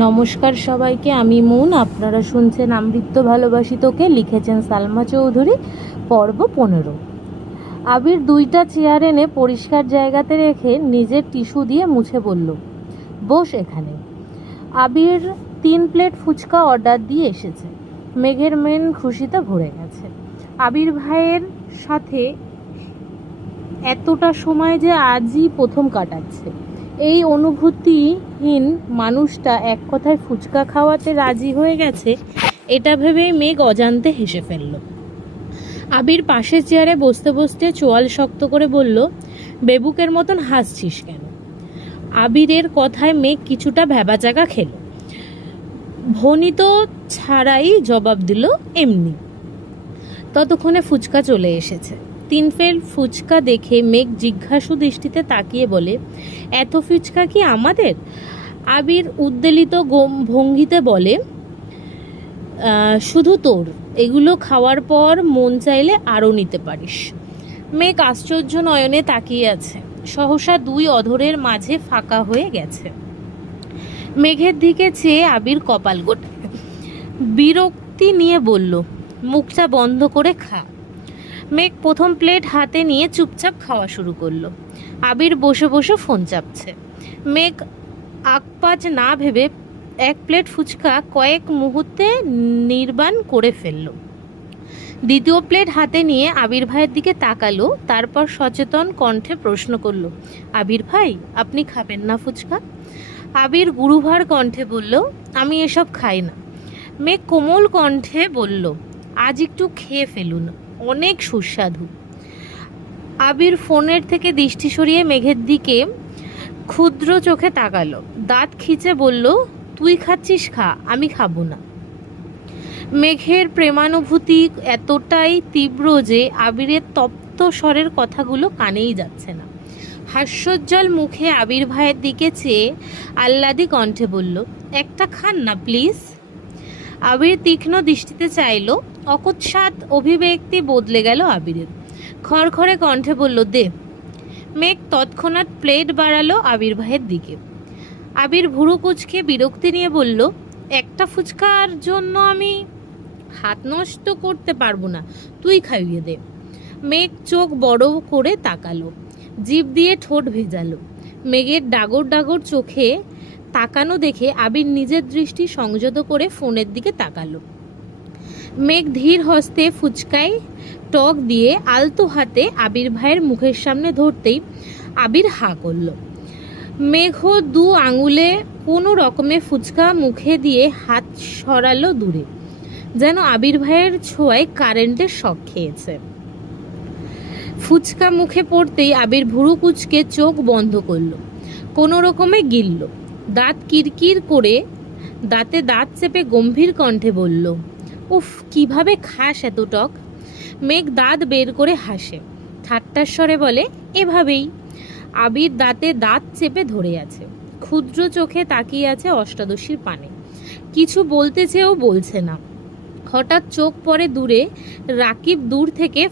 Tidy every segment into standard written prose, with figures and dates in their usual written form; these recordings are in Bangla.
নমস্কার সবাইকে, আমি মুন। আপনারা শুনছেন আমৃত্য ভালোবাসি তোকে, লিখেছেন সালমা চৌধুরী। পর্ব 15। আবির 2টা চেয়ার এনে পরিষ্কার জায়গাতে রেখে নিজের টিস্যু দিয়ে মুছে বলল, বস এখানে। আবির 3 প্লেট ফুচকা অর্ডার দিয়ে এসেছে। মেঘের মেন খুশিতে ভরে গেছে। আবির ভাইয়ের সাথে এতটা সময় যে আজই প্রথম কাটাচ্ছে। এই অনুভূতিহীন মানুষটা এক কথায় ফুচকা খাওয়াতে রাজি হয়ে গেছে, এটা ভেবেই মেঘ অজান্তে হেসে ফেলল। আবির পাশের চেয়ারে বসতে বসতে চোয়াল শক্ত করে বলল, বেবুকের মতন হাসছিস কেন? আবিরের কথায় মেঘ কিছুটা ভ্যাবাচাকা খেল। ভনিত ছাড়াই জবাব দিল, এমনি। ততক্ষণে ফুচকা চলে এসেছে। 3 প্লেট ফুচকা দেখে মেঘ জিজ্ঞাসু দৃষ্টিতে তাকিয়ে বলে, এত ফুচকা কি আমাদের? আবির উদ্বেলিত ভঙ্গিতে বলে, শুধু তোর। এগুলো খাওয়ার পর মন চাইলে আরও নিতে পারিস। মেঘ আশ্চর্য নয়নে তাকিয়ে আছে। সহসা 2 অধরের মাঝে ফাঁকা হয়ে গেছে। মেঘের দিকে চেয়ে আবির কপাল গোটায় বিরক্তি নিয়ে বলল, মুখটা বন্ধ করে খা। মেঘ প্রথম প্লেট হাতে নিয়ে চুপচাপ খাওয়া শুরু করলো। আবির বসে বসে ফোন চাপছে। মেঘ আকপাজ না ভেবে 1 প্লেট ফুচকা কয়েক মুহূর্তে নির্বাণ করে ফেলল। দ্বিতীয় প্লেট হাতে নিয়ে আবির ভাইয়ের দিকে তাকালো। তারপর সচেতন কণ্ঠে প্রশ্ন করলো, আবির ভাই, আপনি খাবেন না ফুচকা? আবির গুরুভার কণ্ঠে বলল, আমি এসব খাই না। মেঘ কোমল কণ্ঠে বলল, আজ একটু খেয়ে ফেলুন, অনেক সুস্বাদু। আবির ফোনের থেকে দৃষ্টি সরিয়ে মেঘের দিকে ক্ষুদ্র চোখে তাকালো। দাঁত খিচে বলল, তুই খাচ্ছিস খা, আমি খাবো না। মেঘের প্রেমানুভূতি এতটাই তীব্র যে আবিরের তপ্ত স্বরের কথাগুলো কানেই যাচ্ছে না। হাস্যোজ্জ্বল মুখে আবির ভাইয়ের দিকে চেয়ে আহ্লাদি কণ্ঠে বলল, একটা খান না প্লিজ। আবির তীক্ষ্ণ দৃষ্টিতে চাইল। অকস্মাৎ অভিব্যক্তি বদলে গেল আবিরের। খড়খড়ে কণ্ঠে বলল, দে। মেঘ তৎক্ষণাৎ প্লেট বাড়ালো আবির ভাইয়ের দিকে। আবির ভুরু কুঁচকে বিরক্তি নিয়ে বলল, একটা ফুচকার জন্য আমি হাত নষ্ট করতে পারবো না, তুই খাইয়ে দে। মেঘ চোখ বড় করে তাকালো, জিভ দিয়ে ঠোঁট ভেজালো। মেঘের ডাগর ডাগর চোখে তাকানো দেখে আবির নিজের দৃষ্টি সংযত করে ফোনের দিকে তাকালো। মেঘ ধীর হস্তে ফুচকায় টক দিয়ে আলতো হাতে আবির ভাইয়ের মুখের সামনে ধরতেই আবির হা করল। মেঘ 2 আঙুলে কোনো রকমে ফুচকা মুখে দিয়ে হাত সরালো দূরে, যেন আবির ভাইয়ের ছোঁয়ায় কারেন্টের শক খেয়েছে। ফুচকা মুখে পড়তেই আবির ভুরু কুচকে চোখ বন্ধ করলো, কোনো রকমে গিলল। দাঁত কিরকির করে দাঁতে দাঁত চেপে গম্ভীর কণ্ঠে বলল, উফ, কিভাবে খাস এত টক? মেঘ দাঁত বের করে হাসে, ঠাট্টার স্বরে বলে, এভাবেই। আবির দাঁতে দাঁত চেপে ধরে আছে, ক্ষুদ্র চোখে তাকিয়ে আছে অষ্টাদশীর পানে। কিছু বলতে চেয়েও বলছে না। হঠাৎ চোখ পড়ে দূরে। রাকিব দূর থেকে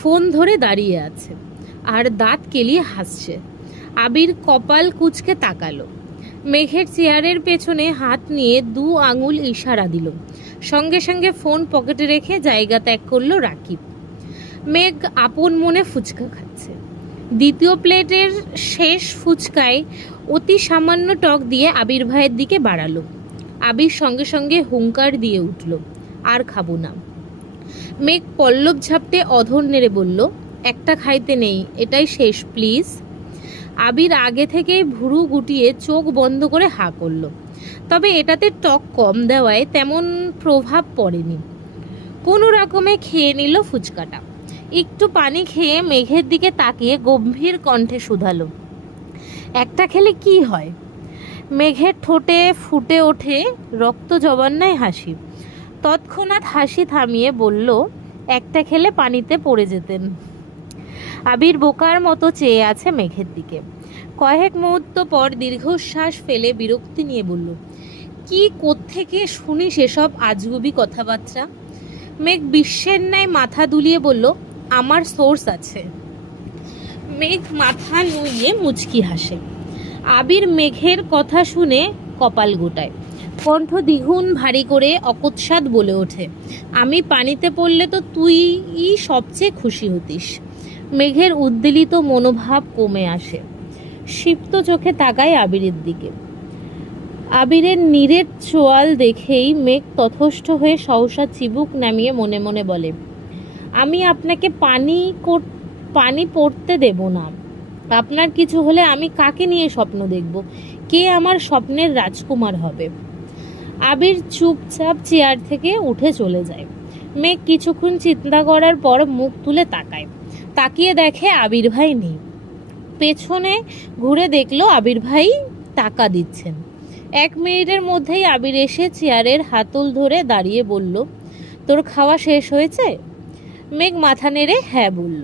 ফোন ধরে দাঁড়িয়ে আছে আর দাঁত কেলিয়ে হাসছে। আবির কপাল কুঁচকে তাকালো। মেঘের চেয়ারের পেছনে হাত নিয়ে 2 আঙুল ইশারা দিল। সঙ্গে সঙ্গে ফোন পকেটে রেখে জায়গা ত্যাগ করলো রাকিব। মেঘ আপন মনে ফুচকা খাচ্ছে। দ্বিতীয় প্লেটের শেষ ফুচকায় অতি সামান্য টক দিয়ে আবির ভাইয়ের দিকে বাড়ালো। আবির সঙ্গে সঙ্গে হুঙ্কার দিয়ে উঠল, আর খাবো না। মেঘ পল্লব ঝাপটে অধর নেড়ে বলল, একটা খাইতে নেই, এটাই শেষ প্লিজ। আবির আগে থেকেই ভুরু গুটিয়ে চোখ বন্ধ করে হা করলো। তবে এটাতে টক কম দেওয়ায় তেমন প্রভাব পড়েনি। কোনো রকমে খেয়ে নিল ফুচকাটা। একটু পানি খেয়ে মেঘের দিকে তাকিয়ে গম্ভীর কণ্ঠে শুধালো, একটা খেলে কি হয়? মেঘের ঠোঁটে ফুটে ওঠে রক্ত জবান্নায় হাসি। তৎক্ষণাৎ হাসি থামিয়ে বলল, একটা খেলে পানিতে পড়ে যেতেন। আবির বোকার মতো চেয়ে আছে মেঘের দিকে। কয়েক মুহূর্ত পর দীর্ঘশ্বাস ফেলে বিরক্তি নিয়ে বলল, কি কোত্থেকে শুনিস এসব আজগুবি কথাবার্তা? মেঘ বিশ্বের ন্যায় মাথা দুলিয়ে বলল, আমার সোর্স আছে। মেঘ মাথা নুইয়ে মুচকি হাসে। আবির মেঘের কথা শুনে কপাল গোটায়। কণ্ঠ দ্বিগুণ ভারী করে অকস্মাৎ বলে ওঠে, আমি পানিতে পড়লে তো তুই সবচেয়ে খুশি হতিস। মেঘের উদ্বেলিত মনোভাব কমে আসে, ক্ষিপ্ত চোখে তাকায় আবিরের দিকে। আবিরের নীরের চোয়াল দেখেই মেঘ তথস্থ হয়ে সহসা চিবুক নামিয়ে মনে মনে বলে, আমি আপনাকে পানি পড়তে দেব না। আপনার কিছু হলে আমি কাকে নিয়ে স্বপ্ন দেখব? কে আমার স্বপ্নের রাজকুমার হবে? আবির চুপচাপ চেয়ার থেকে উঠে চলে যায়। মেঘ কিছুক্ষণ চিন্তা করার পর মুখ তুলে তাকিয়ে দেখে আবির ভাই নেই। পেছনে ঘুরে দেখলো আবির ভাই টাকা দিচ্ছেন। 1 মিনিটের মধ্যেই আবির এসে চেয়ারের হাতল ধরে দাঁড়িয়ে বলল, তোর খাওয়া শেষ হয়েছে? মেঘ মাথা নেড়ে হ্যাঁ বলল।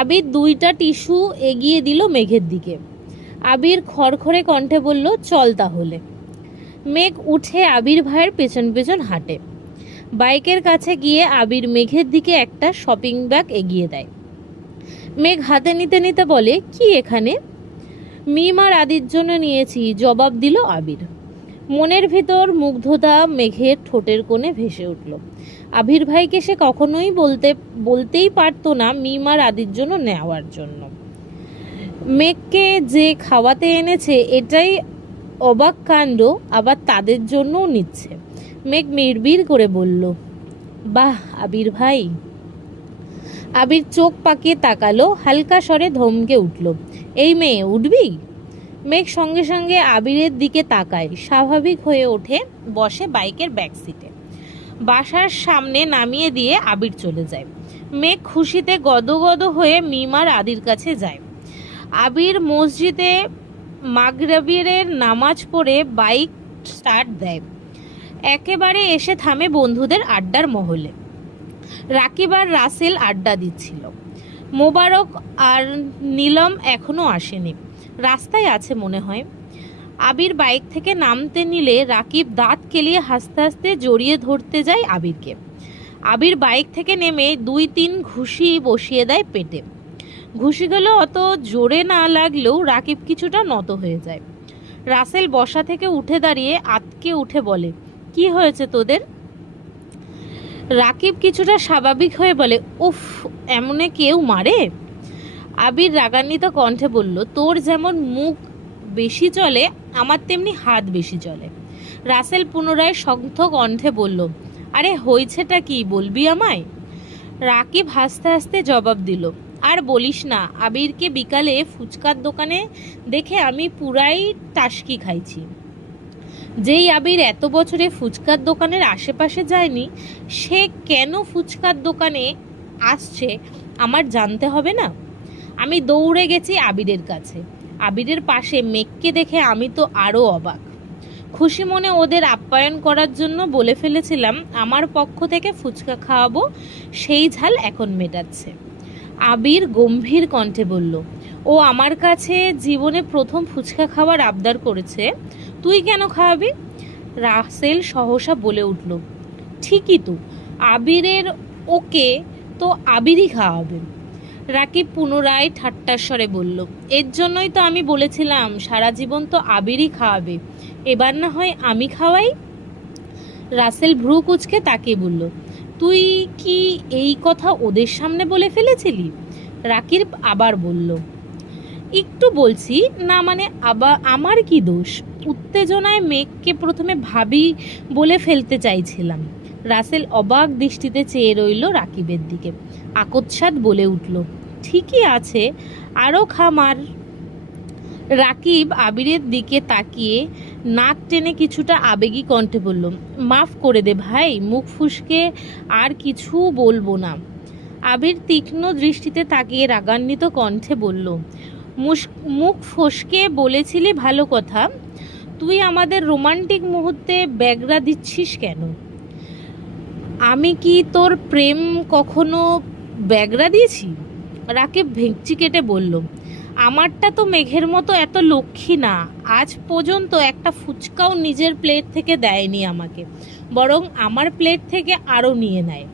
আবির 2টা টিস্যু এগিয়ে দিল মেঘের দিকে। আবির খড়খড়ে কণ্ঠে বলল, চল তাহলে। মেঘ উঠে আবির ভাইয়ের পেছন পেছন হাঁটে। বাইকের কাছে গিয়ে আবির মেঘের দিকে একটা শপিং ব্যাগ এগিয়ে দেয়। মেঘ হাতে নিতে নিতে বলে, কি এখানে? মিম আর আদির জন্য নিয়েছি, জবাব দিল আবির। মনের ভিতর মুগ্ধতা মেঘের ঠোঁটের কোণে ভেসে উঠল। আবির ভাইকে সে কখনোই বলতেই পারতো না মিম আর আদির জন্য নেওয়ার জন্য। মেঘকে যে খাওয়াতে এনেছে এটাই অবাক কাণ্ড, আবার তাদের জন্যও নিচ্ছে। মেঘ মিড়বিড় করে বলল, বাহ আবির ভাই। আবির চোখ পাকিয়ে তাকালো, হালকা স্বরে ধমকে উঠল, এই মেয়ে উঠবি? মেঘ সঙ্গে সঙ্গে আবিরের দিকে তাকায়, স্বাভাবিক হয়ে ওঠে, বসে বাইকের ব্যাক সিটে। বাসার সামনে নামিয়ে দিয়ে আবির চলে যায়। মেঘ খুশিতে গদগদ হয়ে মিমার আদির কাছে যায়। আবির মসজিদে মাগরিবের নামাজ পড়ে বাইক স্টার্ট দেয়। একেবারে এসে থামে বন্ধুদের আড্ডার মহলে। রাকিব আর রাসেল আড্ডা দিচ্ছিল। মোবারক আর নীলম এখনো আসেনি, রাস্তায় আছে মনে হয়। আবির বাইক থেকে নামতে নিলে রাকিব দাঁত কেলিয়ে হাসতে হাসতে জড়িয়ে ধরতে যায় আবিরকে। আবির বাইক থেকে নেমে 2-3 ঘুষি বসিয়ে দেয় পেটে। ঘুষিগুলো অত জোরে না লাগলেও রাকিব কিছুটা নত হয়ে যায়। রাসেল বসা থেকে উঠে দাঁড়িয়ে আতকে উঠে বলে, কি হয়েছে তোদের? রাকিব কিছুটা স্বাভাবিক হয়ে বলে, উফ, এমনে কেউ মারে? আবির রাগান্বিত কণ্ঠে বলল, তোর যেমন মুখ বেশি চলে আমার তেমনি হাত বেশি চলে। রাসেল পুনরায় সন্থ কণ্ঠে বলল, আরে হয়েছেটা কি বলবি আমায়? রাকিব হাসতে হাসতে জবাব দিল, আর বলিস না, আবিরকে বিকালে ফুচকার দোকানে দেখে আমি পুরাই টাসকি খাইছি। যেই আবির এত বছরে ফুচকার দোকানের আশেপাশে যায়নি, সে কেন ফুচকার দোকানে আসছে আমার জানতে হবে না? আমি দৌড়ে গেছি আবিরের কাছে। আবিরের পাশে মেঘকে দেখে আমি তো আরও অবাক। খুশি মনে ওদের আপ্যায়ন করার জন্য বলে ফেলেছিলাম আমার পক্ষ থেকে ফুচকা খাওয়াবো, সেই ঝাল এখন মেটাচ্ছে। আবির গম্ভীর কণ্ঠে বলল, ও আমার কাছে জীবনে প্রথম ফুচকা খাওয়ার আবদার করেছে, তুই কেন খাওয়াবি? রাসেল সহসা বলে উঠল, ঠিকই তো, আবিরের ওকে তো আবিরই খাওয়াবে। রাকিব পুনরায় ঠাট্টার স্বরে বলল, এর জন্যই তো আমি বলেছিলাম সারা জীবন তো আবিরই খাওয়াবে, এবার না হয় আমি খাওয়াই। রাসেল ভ্রু কুঁচকে তাকিয়ে বলল, তুই কি এই কথা ওদের সামনে বলে ফেলেছিলি? রাকিব আবার বলল, একটু বলছি না, মানে আবার আমার কি দোষ? উত্তেজনায় মেঘকে প্রথমে ভাবি বলে ফেলতে চাইছিলাম। রাসেল অবাক দৃষ্টিতে চেয়ে রইল রাকিবের দিকে, আকস্মাৎ বলে উঠল, ঠিকই আছে, আরও খামার। রাকিব আবিরের দিকে তাকিয়ে নাক টেনে কিছুটা আবেগী কণ্ঠে বলল, মাফ করে দে ভাই, মুখ ফুসকে আর কিছু বলবো না। আবির তীক্ষ্ণ দৃষ্টিতে তাকিয়ে রাগান্বিত কণ্ঠে বলল, মুখ ফসকে বলেছিলি ভালো কথা, তুই আমাদের রোমান্টিক মুহূর্তে ব্যাগরা দিচ্ছিস কেন? আমি কি তোর প্রেম কখনো ব্যাগরা দিয়েছি? রাকিব ভেঙচি কেটে বলল, আমারটা তো মেঘের মতো এত লক্ষ্মী না, আজ পর্যন্ত একটা ফুচকাও নিজের প্লেট থেকে দেয়নি আমাকে, বরং আমার প্লেট থেকে আরও নিয়ে নেয়।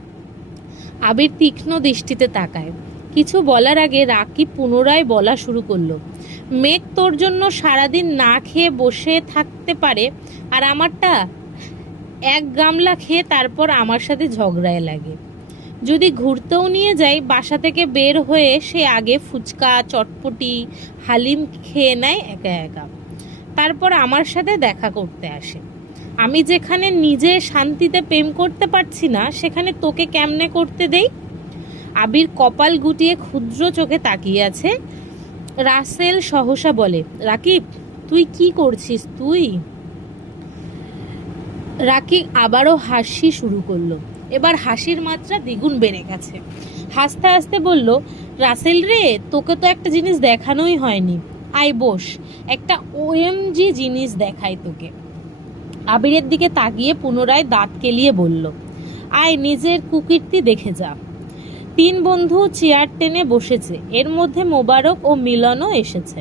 আবির তীক্ষ্ণ দৃষ্টিতে তাকায়। কিছু বলার আগে রাকিব পুনরায় বলা শুরু করলো, মেঘ তোর জন্য সারাদিন না খেয়ে বসে থাকতে পারে, আর আমারটা এক গামলা খেয়ে তারপর আমার সাথে ঝগড়ায় লাগে। যদি ঘুরতেও নিয়ে যাই, বাসা থেকে বের হয়ে সে আগে ফুচকা, চটপটি, হালিম খেয়ে নেয় একা একা, তারপর আমার সাথে দেখা করতে আসে। আমি যেখানে নিজে শান্তিতে প্রেম করতে পারছি না, সেখানে তোকে কেমনে করতে দেই? আবির কপাল গুটিয়ে ক্ষুদ্র চোখে তাকিয়ে আছে। রাসেল সহসা বলে, রাকিব তুই কি করছিস তুই? রাকিব আবারও হাসি শুরু করলো। এবার হাসির মাত্রা দ্বিগুণ বেড়ে গেছে। হাসতে হাসতে বলল, রাসেল রে, তোকে তো একটা জিনিস দেখানোই হয়নি। আয় বস, একটা ওএমজি জিনিস দেখাই তোকে। আবিরের দিকে তাকিয়ে পুনরায় দাঁত কেলিয়ে বলল, আয় নিজের কুকীর্তি দেখে যা। তিন বন্ধু চেয়ার টেনে বসেছে, এর মধ্যে মোবারক ও মিলনও এসেছে।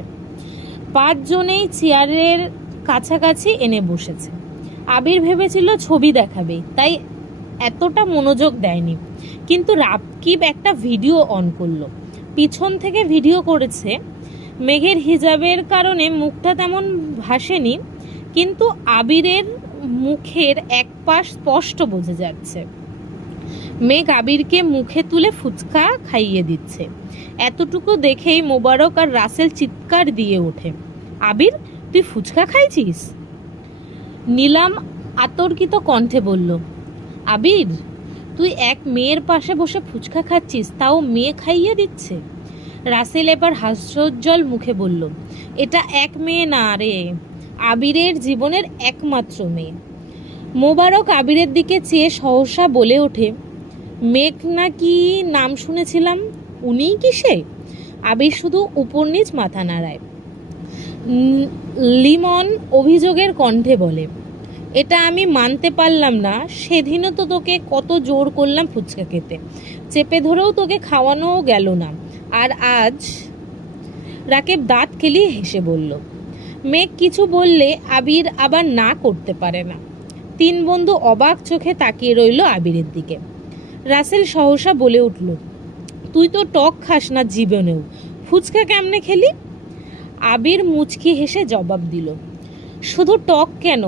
5 জনেই চেয়ারের কাছাকাছি এনে বসেছে। আবির ভেবেছিল ছবি দেখাবে, তাই এতটা মনোযোগ দেয়নি, কিন্তু রাকিব একটা ভিডিও অন করলো। পিছন থেকে ভিডিও করেছে। মেঘের হিজাবের কারণে মুখটা তেমন ভাসেনি, কিন্তু আবিরের মুখের এক পাশ স্পষ্ট বোঝা যাচ্ছে। মেঘ আবিরকে মুখে তুলে ফুচকা খাইয়ে দিচ্ছে। এতটুকু দেখেই মোবারক আর রাসেল চিৎকার দিয়ে ওঠে, আবির তুই ফুচকা খাইছিস? নীলাম আতর্কিত কণ্ঠে বলল, আবির তুই এক মেয়ের পাশে বসে ফুচকা খাচ্ছিস, তাও মেয়ে খাইয়ে দিচ্ছে? রাসেল এবার হাস্যোজ্জ্বল মুখে বলল, এটা এক মেয়ে না রে, আবিরের জীবনের একমাত্র মেয়ে। মোবারক আবিরের দিকে চেয়ে সহসা বলে ওঠে, মেঘ নাকি নাম শুনেছিলাম, উনিই কি সে? আবির শুধু উপর নিচ মাথা নাড়ায়। লিমন অভিযোগের কণ্ঠে বলে, এটা আমি মানতে পারলাম না, সেদিনও তো তোকে কত জোর করলাম ফুচকা খেতে, চেপে ধরেও তোকে খাওয়ানোও গেল না, আর আজ? রাকিব দাঁত কেলিয়ে হেসে বলল। মেঘ কিছু বললে আবির আবার না করতে পারে না। 3 বন্ধু অবাক চোখে তাকিয়ে রইল আবিরের দিকে। রাসেল সহসা বলে উঠল, তুই তো টক খাস না জীবনেও, ফুচকা কেমনে খেলি? আবির মুচকি হেসে জবাব দিল, শুধু টক কেন,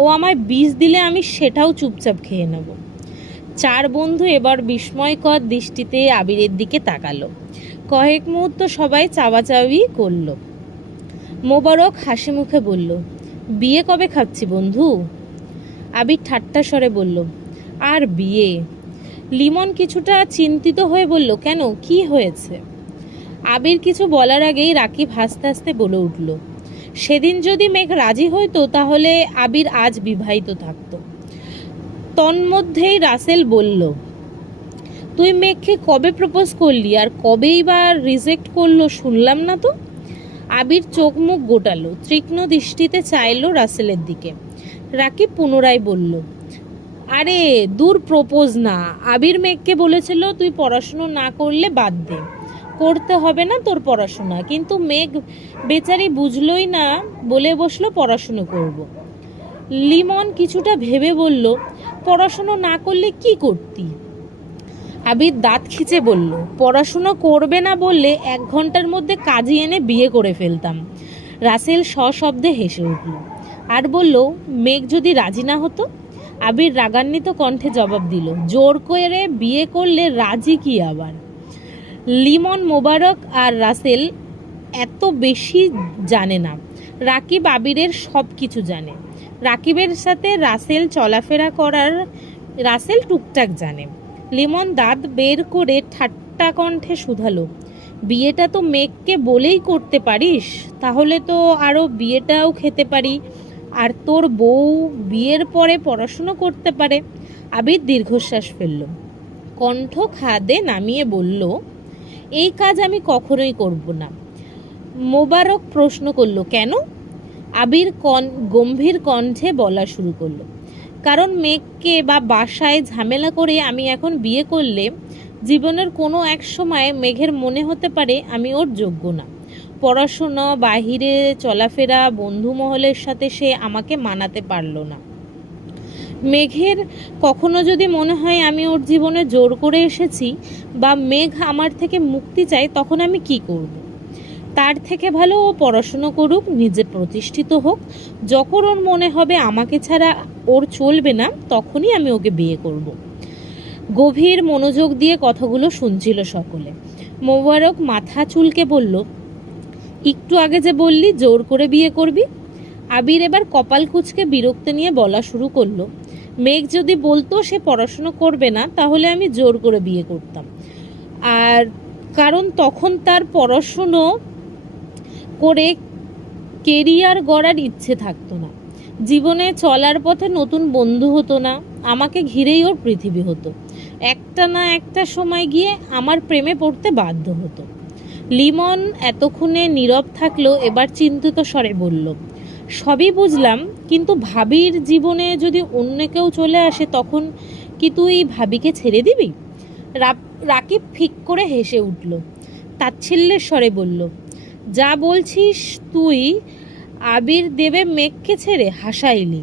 ও আমায় বিষ দিলে আমি সেটাও চুপচাপ খেয়ে নেব। 4 বন্ধু এবার বিস্ময়কর দৃষ্টিতে আবিরের দিকে তাকালো। কয়েক মুহূর্ত সবাই চাওয়াচাওয়ি করলো। মোবারক হাসি মুখে বলল, বিয়ে কবে খাচ্ছি বন্ধু? আবির ঠাট্টা স্বরে বলল, আর বিয়ে? লিমন কিছুটা চিন্তিত হয়ে বলল, কেন, কি হয়েছে? আবির কিছু বলার আগেই রাকিব হাসতে হাসতে বলে উঠল, সেদিন যদি মেঘ রাজি হইতো তাহলে আবির আজ বিবাহিত থাকতো। তন্মধ্যেই রাসেল বলল, তুই মেঘকে কবে প্রপোজ করলি, আর কবেই বা রিজেক্ট করলো শুনলাম না তো? আবির চোখ মুখ গোটালো, তীক্ষ্ণ দৃষ্টিতে চাইলো রাসেলের দিকে। রাকিব পুনরায় বলল, আরে দূর, প্রপোজ না, আবির মেঘকে বলেছিল তুই পড়াশুনো না করলে বাদ দে, করতে হবে না তোর পড়াশোনা, কিন্তু মেঘ বেচারি বুঝলই না, বলে বসলো পড়াশুনো করব। লিমন কিছুটা ভেবে বলল, পড়াশুনো না করলে কি করতি? আবির দাঁত খিচে বলল, পড়াশুনো করবে না বললে 1 ঘন্টার মধ্যে কাজী এনে বিয়ে করে ফেলতাম। রাসেল সশব্দে হেসে উঠল আর বলল, মেঘ যদি রাজি না হতো? আবির রাগান্বিত কণ্ঠে জবাব দিল, জোর করে বিয়ে করলে রাজি কি আবার? লিমন, মোবারক আর রাসেল এত বেশি জানে না। রাকিব আবিরের সব কিছু জানে। রাকিবের সাথে রাসেল চলাফেরা করার রাসেল টুকটাক জানে। লিমন দাঁত বের করে ঠাট্টা কণ্ঠে শুধালো, বিয়েটা তো মেঘকে বলেই করতে পারিস, তাহলে তো আরও বিয়েটাও খেতে পারি, আর তোর বউ বিয়ের পরে পড়াশুনো করতে পারে। আবির দীর্ঘশ্বাস ফেলল, কণ্ঠ খাদে নামিয়ে বলল, এই কাজ আমি কখনোই করব না। মোবারক প্রশ্ন করল, কেন? আবির গম্ভীর কণ্ঠে বলা শুরু করলো, কারণ মেঘকে বা বাসায় ঝামেলা করে আমি এখন বিয়ে করলে জীবনের কোনো এক সময় মেঘের মনে হতে পারে আমি ওর যোগ্য না। পড়াশোনা, বাহিরে চলাফেরা, বন্ধু মহলের সাথে সে আমাকে মানাতে পারলো না। মেঘের কখনো যদি মনে হয় আমি ওর জীবনে জোর করে এসেছি বা মেঘ আমার থেকে মুক্তি চায়, তখন আমি কি করব? তার থেকে ভালো ও পড়াশুনো করুক, নিজে প্রতিষ্ঠিত হোক। যখন ওর মনে হবে আমাকে ছাড়া ওর চলবে না, তখনই আমি ওকে বিয়ে করব। গভীর মনোযোগ দিয়ে কথাগুলো শুনছিল সকলে। মোবারক মাথা চুলকে বলল, একটু আগে যে বললি জোর করে বিয়ে করবি। আবির এবার কপাল কুঁচকে বিরক্তি নিয়ে বলা শুরু করলো, মেঘ যদি বলতো সে পড়াশুনো করবে না, তাহলে আমি জোর করে বিয়ে করতাম। আর কারণ তখন তার পড়াশুনো করে কেরিয়ার গড়ার ইচ্ছে থাকতো না, জীবনে চলার পথে নতুন বন্ধু হতো না, আমাকে ঘিরেই ওর পৃথিবী হতো। একটা না একটা সময় গিয়ে আমার প্রেমে পড়তে বাধ্য হতো। লিমন এতক্ষণে নীরব থাকলো, এবার চিন্তিত স্বরে বলল, সবই বুঝলাম, কিন্তু ভাবির জীবনে যদি অন্য কেউ চলে আসে, তখন কি তুই ভাবিকে ছেড়ে দিবি? রাকিব ফিক করে হেসে উঠল, তাচ্ছিল্যের স্বরে বলল, যা বলছিস তুই? আবির দেবে মেঘকে ছেড়ে? হাসাইলি?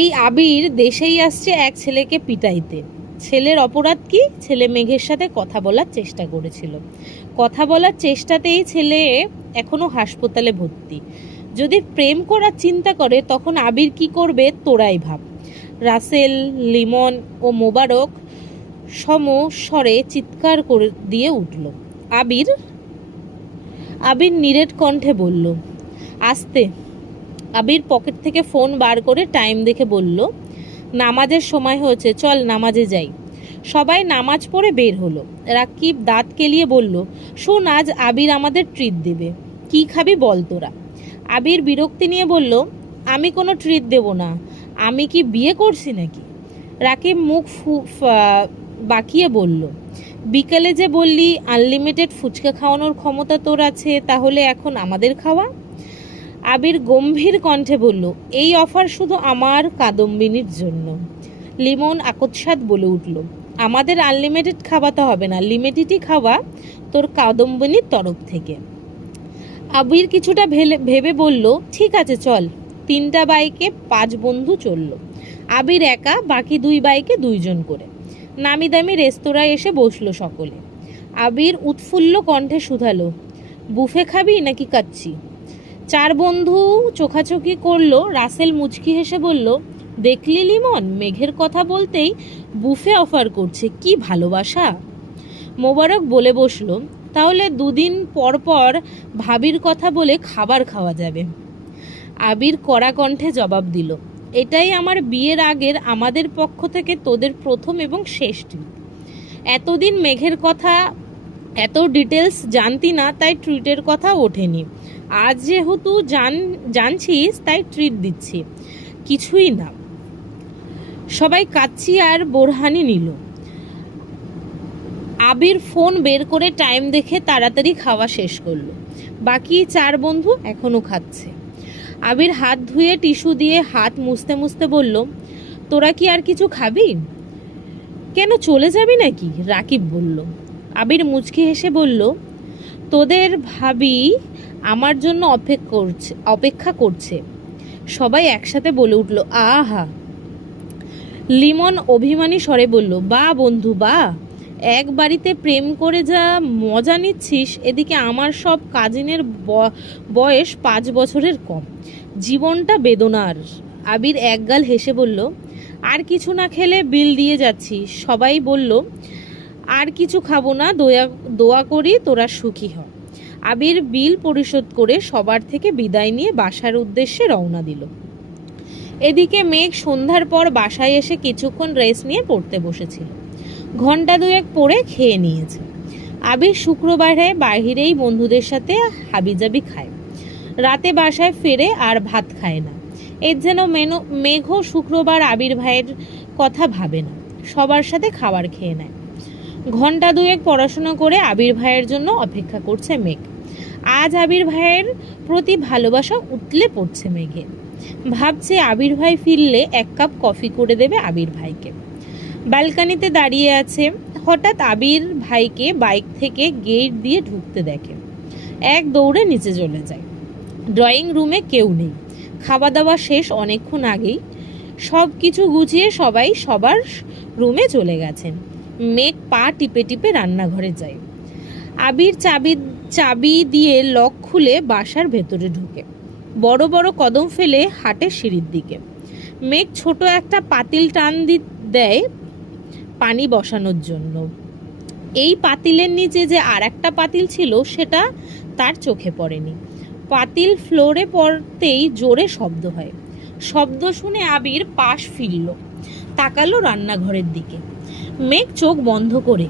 এই আবির দেশেই আসছে এক ছেলেকে পিটাইতে। ছেলের অপরাধ কি? ছেলে মেঘের সাথে কথা বলার চেষ্টা করেছিল, কথা বলার চেষ্টাতেই ছেলে এখনো হাসপাতালে ভর্তি। যদি প্রেম করার চিন্তা করে, তখন আবির কি করবে তোরাই ভাব। রাসেল, লিমন ও মোবারক সমস্বরে চিৎকার করে দিয়ে উঠল, আবির! আবির নিরেট কণ্ঠে বলল, আস্তে। আবির পকেট থেকে ফোন বার করে টাইম দেখে বলল, নামাজের সময় হয়েছে, চল নামাজে যাই। সবাই নামাজ পড়ে বের হলো। রাকিব দাঁত কেলিয়ে বলল, শোন, আজ আবির আমাদের ট্রিট দেবে। কি খাবি বল তোরা? আবির বিরক্তি নিয়ে বলল, আমি কোনো ট্রিট দেব না, আমি কি বিয়ে করছি নাকি? রাকিব মুখ বাঁকিয়ে বলল, বিকালে যে বললি আনলিমিটেড ফুচকা খাওয়ানোর ক্ষমতা তোর আছে, তাহলে এখন আমাদের খাওয়া। আবির গম্ভীর কণ্ঠে বলল, এই অফার শুধু আমার কাদম্বিনীর জন্য। লিমন আকস্মাৎ বলে উঠল, আমাদের আনলিমিটেড খাওয়াতে হবে না, লিমিটেডই খাওয়া তোর কাদম্বিনীর তরফ থেকে। আবির কিছুটা ভেবে বলল, ঠিক আছে চল। 3টা বাইকে 5 বন্ধু চলল। আবির একা, বাকি 2 বাইকে 2 জন করে। নামি দামি রেস্তোরাঁয় এসে বসলো সকলে। আবির উৎফুল্ল কণ্ঠে শুধালো, বুফে খাবি নাকি কাচ্চি? 4 বন্ধু চোখাচোখি করলো। রাসেল মুচকি হেসে বলল, দেখলি লিমন, মেঘের কথা বলতেই বুফে অফার করছে, কি ভালোবাসা। মোবারক বলে বসলো, তাহলে 2 দিন পর পর ভাবির কথা বলে খাবার খাওয়া যাবে। আবির কড়া কণ্ঠে জবাব দিল, এটাই আমার বিয়ের আগের আমাদের পক্ষ থেকে তোদের প্রথম এবং শেষ ট্রিট। এতদিন মেঘের কথা এত ডিটেলস জানতি না, তাই ট্রিটের কথা ওঠেনি। আজ যেহেতু জানছিস, তাই ট্রিট দিচ্ছি। কিছুই না। সবাই কাচ্চি আর বোরহানি নিল। আবির ফোন বের করে টাইম দেখে তাড়াতাড়ি খাওয়া শেষ করলো। বাকি 4 বন্ধু এখনো খাচ্ছে। আবির হাত ধুয়ে টিস্যু দিয়ে হাত মুছতে মুছতে বলল, তোরা কি আর কিছু খাবি? কেন, চলে যাবি নাকি? রাকিব বলল। আবির মুচকি হেসে বলল, তোদের ভাবি আমার জন্য অপেক্ষা করছে। সবাই একসাথে বলে উঠল, আহা। লিমন অভিমানী স্বরে বলল, বা বন্ধু বা, এক বাড়িতে প্রেম করে যা মজা নিচ্ছিস, এদিকে আমার সব কাজিনের বয়স 5 বছরের কম। জীবনটা বেদনার। আবির একগাল হেসে বলল, আর কিছু না খেলে বিল দিয়ে যাচ্ছি। সবাই বলল, আর কিছু খাবো না, দোয়া করি তোরা সুখী হ। আবির বিল পরিশোধ করে সবার থেকে বিদায় নিয়ে বাসার উদ্দেশ্যে রওনা দিল। এদিকে মেঘ সন্ধ্যার পর বাসায় এসে কিছুক্ষণ রেস্ট নিয়ে পড়তে বসেছিল। ঘন্টা 2 পড়ে খেয়ে নিয়েছে। আবির শুক্রবারে বাহিরেই বন্ধুদের সাথে হাবিজাবি খায়। রাতে বাসায় ফেরে আর ভাত খায় না। এর যেন মেঘ শুক্রবার আবির ভাইয়ের কথা ভাবে না, সবার সাথে খাবার খেয়ে নেয়। ঘন্টা 2 পড়াশোনা করে আবির ভাইয়ের জন্য অপেক্ষা করছে মেঘ। আজ আবির ভাইয়ের প্রতি ভালোবাসা উতলে পড়ছে মেঘের। ভাবছে আবির ভাই ফিরলে 1 কাপ কফি করে দেবে আবির ভাইকে। ব্যালকনিতে দাঁড়িয়ে আছে। হঠাৎ আবির ভাইকে বাইক থেকে গেট দিয়ে ঢুকতে দেখে। এক দৌড়ে নিচে চলে যায়। ড্রয়িং রুমে কেউ নেই। খাওয়া দাওয়া শেষ অনেকক্ষণ আগেই। সব কিছু গুছিয়ে সবাই সবার রুমে চলে গেছেন। মেঘ পা টিপে টিপে রান্নাঘরে যায়। আবির চাবি চাবি দিয়ে লক খুলে বাসার ভেতরে ঢুকে বড় বড় কদম ফেলে হাঁটে সিঁড়ির দিকে। মেঘ ছোট একটা পাতিল টান দেয় পানি বসানোর জন্য। এই পাতিলের নিচে যে আর একটা পাতিল ছিল সেটা তার চোখে পড়েনি। পাতিল ফ্লোরে পড়তেই জোরে শব্দ হয়। শব্দ শুনে আবির পাশ ফিরল, তাকালো রান্নাঘরের দিকে। মেঘ চোখ বন্ধ করে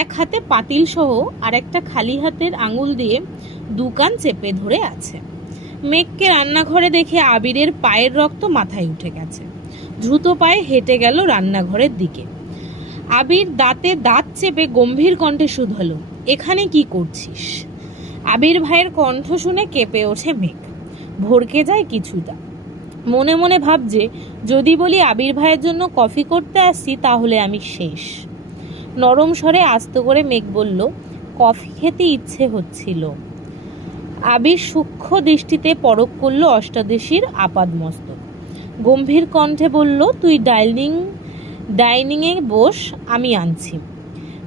এক হাতে পাতিল সহ আর একটা খালি হাতের আঙুল দিয়ে দুকান চেপে ধরে আছে। মেঘকে রান্নাঘরে দেখে আবিরের পায়ের রক্ত মাথায় উঠে গেছে। দ্রুত পায়ে হেঁটে গেল রান্নাঘরের দিকে। আবির দাঁতে দাঁত চেপে গম্ভীর কণ্ঠে শুধালো, এখানে কি করছিস? আবির ভাইয়ের কণ্ঠ শুনে কেঁপে ওঠে মেঘ, ভড়কে যায় কিছুটা। মনে মনে ভাবছে, যদি বলি আবির ভাইয়ের জন্য কফি করতে আসছি তাহলে আমি শেষ। নরম স্বরে আস্তে করে মেঘ বলল, কফি খেতে ইচ্ছে হচ্ছিল। আবির সূক্ষ্ম দৃষ্টিতে পরখ করলো অষ্টাদশীর আপাদমস্তক। গম্ভীর কণ্ঠে বলল, তুই ডাইনিংয়ে বস, আমি আনছি।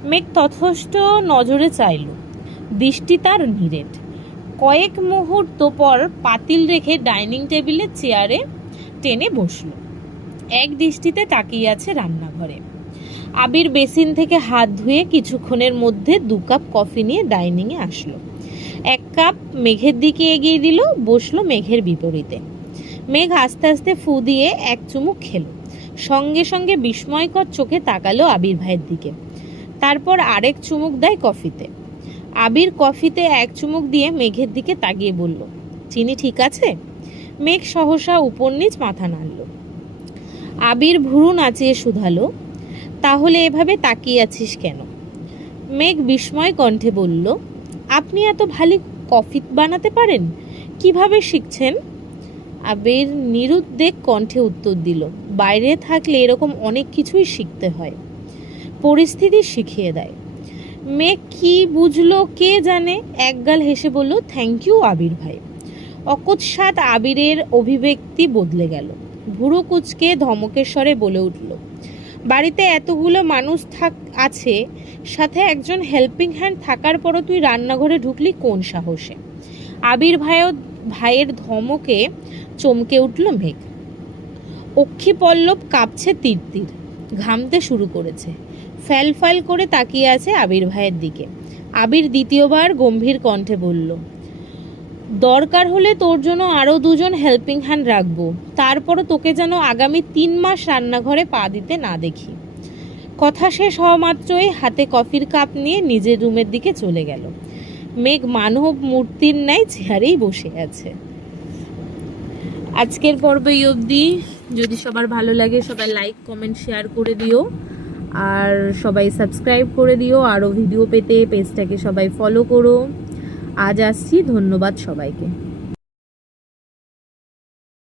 মেঘ তথস্থ নজরে চাইল, দৃষ্টি তার নিরেট। কয়েক মুহূর্ত পর পাতিল রেখে ডাইনিং টেবিলের চেয়ারে টেনে বসল। এক দৃষ্টিতে তাকিয়ে আছে রান্নাঘরে। আবির বেসিন থেকে হাত ধুয়ে কিছুক্ষণের মধ্যে 2 কাপ কফি নিয়ে ডাইনিংয়ে আসলো। 1 কাপ মেঘের দিকে এগিয়ে দিল, বসলো মেঘের বিপরীতে। মেঘ আস্তে আস্তে ফু দিয়ে এক চুমুক খেলো, সঙ্গে সঙ্গে বিস্ময়কর চোখে তাকালো আবির ভাইয়ের দিকে। তারপর আরেক চুমুক দেয় কফিতে। আবির কফিতে এক চুমুক দিয়ে মেঘের দিকে তাকিয়ে বলল, চিনি ঠিক আছে? মেঘ সহসা উপর নিচ মাথা নাড়ল। আবির ভুরু নাচিয়ে শুধালো, তাহলে এভাবে তাকিয়ে আছিস কেন? মেঘ বিস্ময় কণ্ঠে বলল, আপনি এত ভালো কফি বানাতে পারেন, কিভাবে শিখছেন? আবির নিরুদ্বেগ কণ্ঠে উত্তর দিল, বাইরে থাকলে এরকম অনেক কিছুই শিখতে হয়, পরিস্থিতি শিখিয়ে দেয়। মেঘ কি বুঝলো কে জানে, একগাল হেসে বলল, থ্যাংক ইউ আবির ভাই। অকস্মাৎ আবিরের অভিব্যক্তি বদলে গেল। ভুরু কুচকে ধমকের স্বরে বলে উঠল, বাড়িতে এতগুলো মানুষ আছে, সাথে একজন হেল্পিং হ্যান্ড থাকার পরও তুই রান্নাঘরে ঢুকলি কোন সাহসে? আবির ভাইয়ের ধমকে চমকে উঠল মেঘ। অক্ষি পল্লব কাঁপছে তিরতির, ঘামতে শুরু করেছে। ফ্যাল করে তাকিয়ে আছে আবির ভাইয়ের দিকে। আবির দ্বিতীয়বার গম্ভীর কণ্ঠে বলল, দরকার হলে তোর জন্য আরও 2 জন হেল্পিং হ্যান্ড রাখবো, তারপরও তোকে যেন আগামী 3 মাস রান্নাঘরে পা দিতে না দেখি। কথা শেষ হওয়া মাত্রই হাতে কফির কাপ নিয়ে নিজের রুমের দিকে চলে গেল। মেঘ মানব মূর্তির ন্যায় চেয়ারেই বসে আছে। আজকের পর্ব এই অবধি। যদি সবার ভালো লাগে সবাই লাইক কমেন্ট শেয়ার করে দিও, আর সবাই সাবস্ক্রাইব করে দিও। আরও ভিডিও পেতে পেজটাকে সবাই ফলো করো। আজ আসছি, ধন্যবাদ সবাইকে।